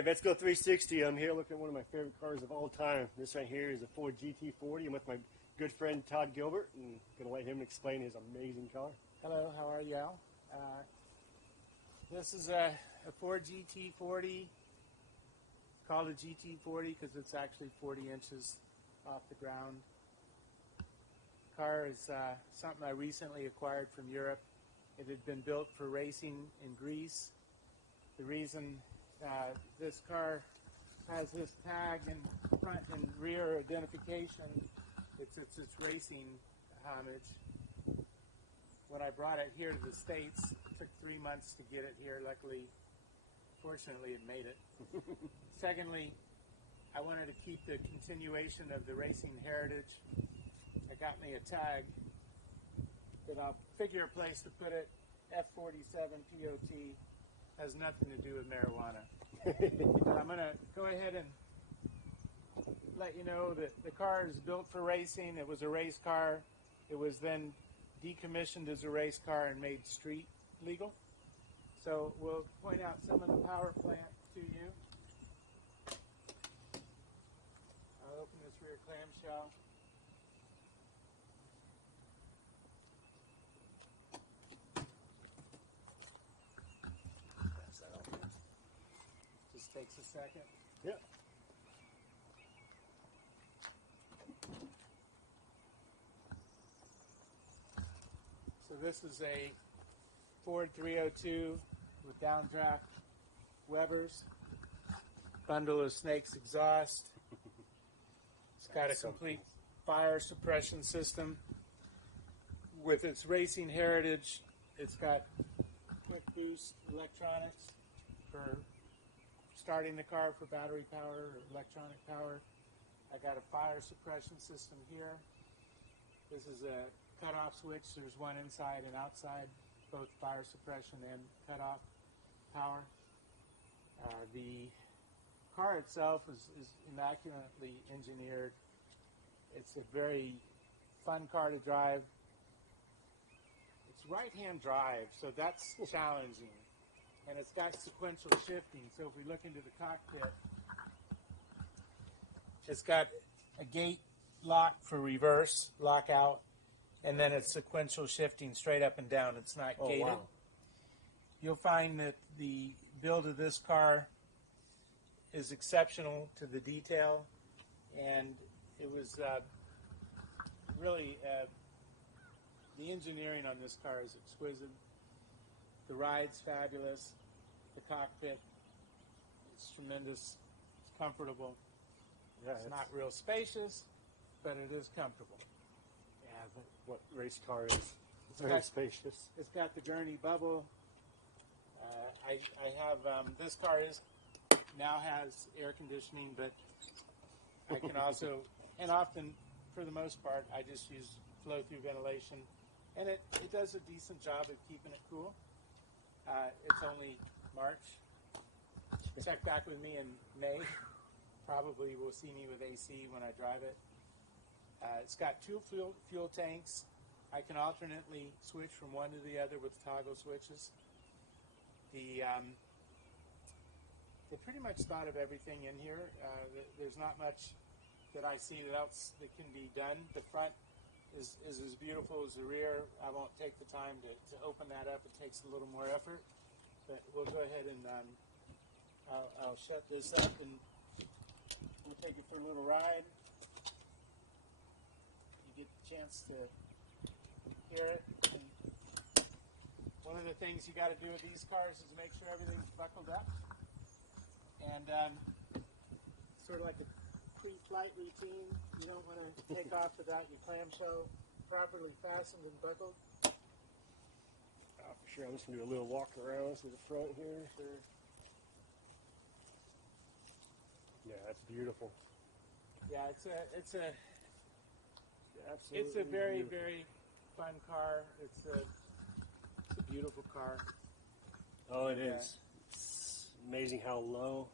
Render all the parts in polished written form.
Hey, let's go 360. I'm here looking at one of my favorite cars of all time. This right here is a Ford GT40. I'm with my good friend Todd Gilbert, and I'm going to let him explain his amazing car. Hello, how are you, Al? This is a Ford GT40. Called a GT40 because it's actually 40 inches off the ground. Car is something I recently acquired from Europe. It had been built for racing in Greece. The reason this car has this tag in front and rear identification, it's racing homage. When I brought it here to the States, it took 3 months to get it here. Luckily, fortunately, it made it. Secondly, I wanted to keep the continuation of the racing heritage. I got me a tag that I'll figure a place to put it. F47 POT has nothing to do with marijuana. But I'm going to go ahead and let you know that the car is built for racing. It was a race car. It was then decommissioned as a race car and made street legal. So we'll point out some of the power plant to you. I'll open this rear clamshell. Pass that open. Just takes a second. Yeah. So this is a Ford 302 with downdraft Webers, bundle of Snake's exhaust. It's got a complete fire suppression system. With its racing heritage, it's got quick boost electronics for starting the car for battery power or electronic power. I got a fire suppression system here. This is a cutoff switch. There's one inside and outside, both fire suppression and cutoff power. The car itself is immaculately engineered. It's a very fun car to drive. It's right-hand drive, so that's challenging. And it's got sequential shifting. So if we look into the cockpit, it's got a gate lock for reverse, lockout, and then it's sequential shifting straight up and down. It's not gated. Wow. You'll find that the build of this car is exceptional to the detail, and it was really the engineering on this car is exquisite. The ride's fabulous. The cockpit, it's tremendous. It's comfortable. Yeah, it's not real spacious, but it is comfortable. Yeah, but what race car is? It's very spacious. It's got the gurney bubble. I have this car now has air conditioning, but I can also, and often, for the most part, I just use flow-through ventilation, and it does a decent job of keeping it cool. It's only March. Check back with me in May. Probably will see me with AC when I drive it. It's got two fuel tanks. I can alternately switch from one to the other with toggle switches. They pretty much thought of everything in here. There's not much that I see that can be done. The front is as beautiful as the rear. I won't take the time to open that up. It takes a little more effort. But we'll go ahead and I'll shut this up and we'll take it for a little ride. You get the chance to hear it. And one of the things you got to do with these cars is make sure everything's buckled up. And sort of like a pre-flight routine. You don't want to take off without your clamshell properly fastened and buckled. Oh, for sure. I'm just going to do a little walk around to the front here. Sure. Yeah, that's beautiful. Yeah, it's a Absolutely very, beautiful. very fun car. It's a beautiful car. Oh, it is. It's amazing how low.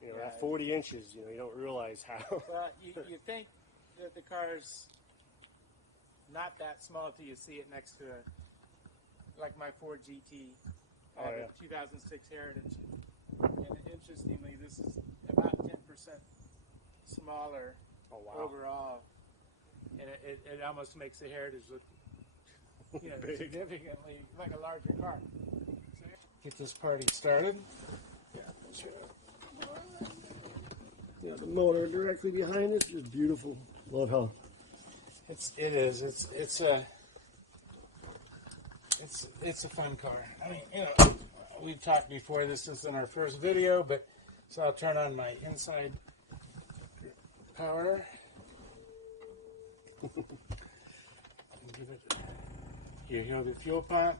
You know, Yeah, at 40 inches, you know, you don't realize how. Well, you think that the car's not that small until you see it next to like my Ford GT, the 2006 Heritage. And smaller overall, and it almost makes the Heritage look Big. significantly like a larger car. So, get this party started. Yeah, sure. Yeah, the motor directly behind it, just beautiful. Love how It's a fun car. I mean, we've talked before. This isn't our first video, but so I'll turn on my inside power. And give it. You hear the fuel pump,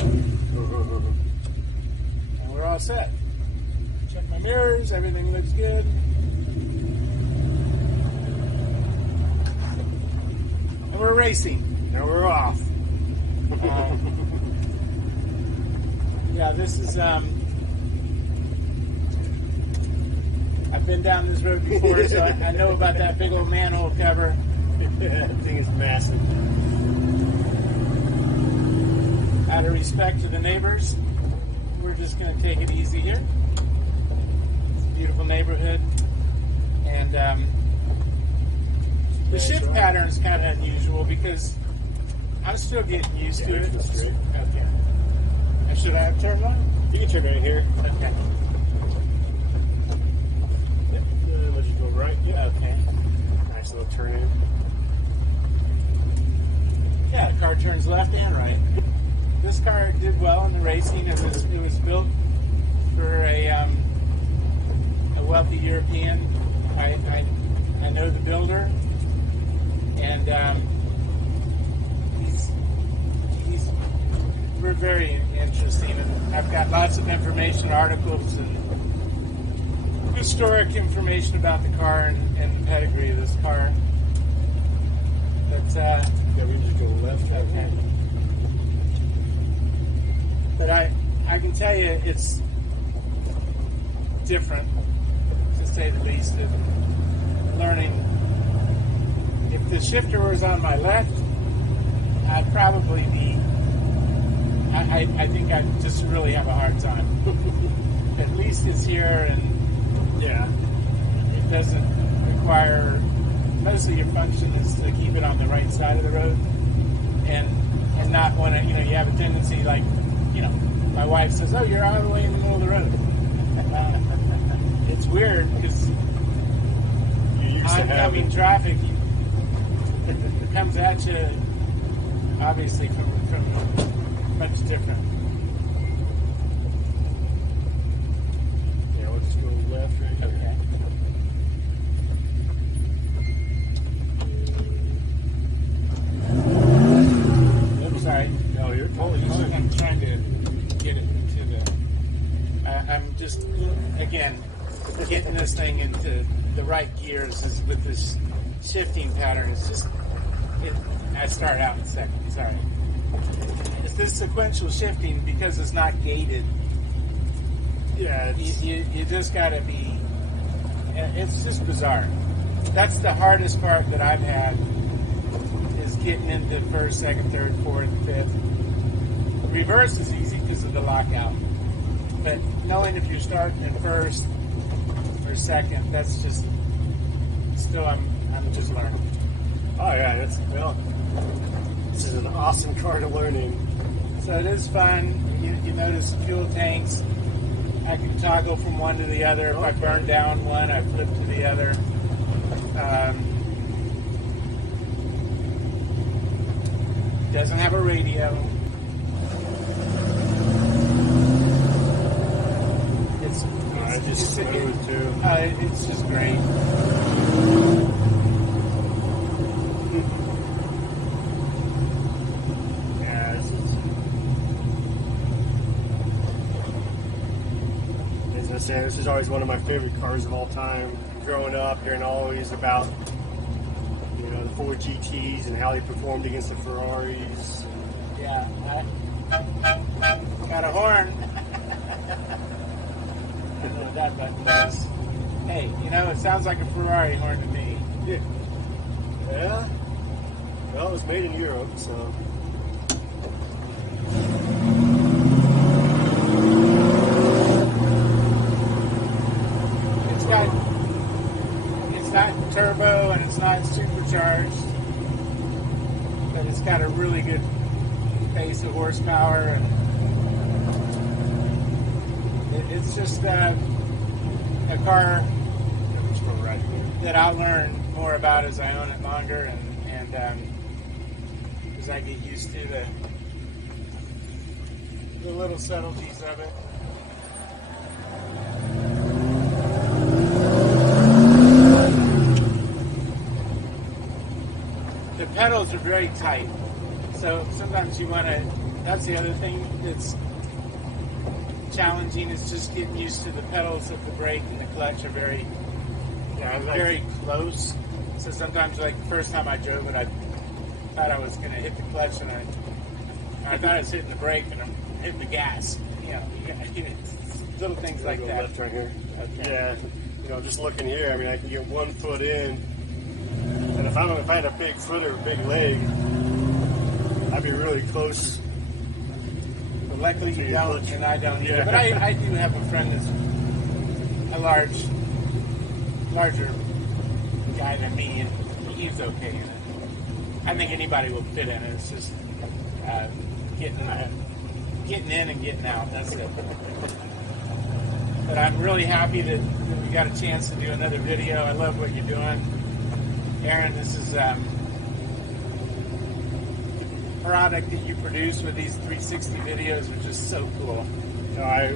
and we're all set. Check my mirrors. Everything looks good. And we're racing. now we're off. Yeah, this is, I've been down this road before, so I know about that big old manhole cover. That thing is massive. Out of respect to the neighbors, we're just going to take it easy here. It's a beautiful neighborhood. And the shift pattern is kind of unusual because I'm still getting used to it. Straight. Okay. And should I have turned on? You can turn right here. Okay. Yep. Let's just go right. Yep. Okay. Nice little turn in. Yeah, the car turns left and right. This car did well in the racing. It was built for a wealthy European. I know the builder, and we're very interesting. And I've got lots of information, articles, and historic information about the car and the pedigree of this car. But Yeah, we can just go left. okay. But I can tell you it's different, to say the least, of learning. If the shifter was on my left, I'd probably be, I think I'd just really have a hard time. At least it's here, and Yeah. it doesn't require, most of your function is to keep it on the right side of the road, and not want to, you have a tendency, like, my wife says, oh, you're all the way in the middle of the road. It's weird because oncoming traffic comes at you, obviously, from much different. Yeah, we'll just go left right here. Okay. Oops, sorry. No, you're totally fine. I'm trying to get it into the. I'm just, again, getting this thing into the right gears is with this shifting pattern. It's just, I start out in second, sorry. It's this sequential shifting because it's not gated. Yeah, You just got to be, it's just bizarre. That's the hardest part that I've had, is getting into first, second, third, fourth, fifth. Reverse is easy because of the lockout. But knowing if you're starting in first or second, that's just, still I'm just learning. Oh yeah, this is an awesome car to learn in. So it is fun. You notice fuel tanks. I can toggle from one to the other. If I burn down one, I flip to the other. Doesn't have a radio. It's just smooth too. It's just great. Yeah, this is. As I say, this is always one of my favorite cars of all time. Growing up, hearing always about the Ford GTs and how they performed against the Ferraris. Yeah, I got a horn. I don't know what that button does. Hey, it sounds like a Ferrari horn to me. Yeah. Yeah. Well, it was made in Europe, so. It's got supercharged, but it's got a really good base of horsepower, and it's just a car that I'll learn more about as I own it longer, and as I get used to the little subtleties of it. The pedals are very tight, so sometimes you want to, that's the other thing that's challenging, is just getting used to the pedals of the brake and the clutch are very close. So sometimes, like the first time I drove it, I thought I was going to hit the clutch, and I thought I was hitting the brake, and I'm hitting the gas. You know, little things like that. Left right here. Okay. Yeah, you know, just looking here, I mean, I can get 1 foot in, and if I had a big foot or a big leg, I'd be really close. But luckily you don't, and I don't either. Yeah. But I do have a friend that's a larger guy than me, and he's okay in it. I think anybody will fit in it. It's just getting in and getting out. That's it. But I'm really happy that we got a chance to do another video. I love what you're doing, Aaron. This is product that you produce with these 360 videos are just so cool. I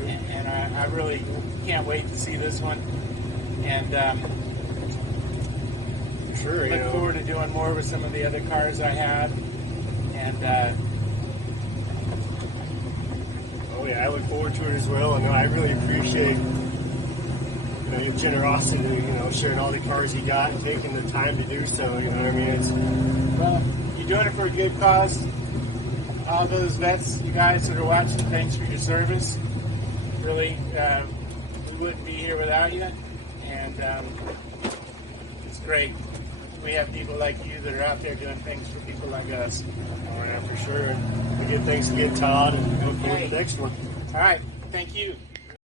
really can't wait to see this one. And sure, look forward to doing more with some of the other cars I had. And oh yeah, I look forward to it as well. And I really appreciate your generosity, sharing all the cars you got and taking the time to do so. You know what I mean? Well, you're doing it for a good cause. All those vets, you guys that are watching, thanks for your service. Really, we wouldn't be here without you. And it's great. We have people like you that are out there doing things for people like us. Oh yeah, for sure. And again, thanks again, Todd, and look forward to the next one. All right. Thank you.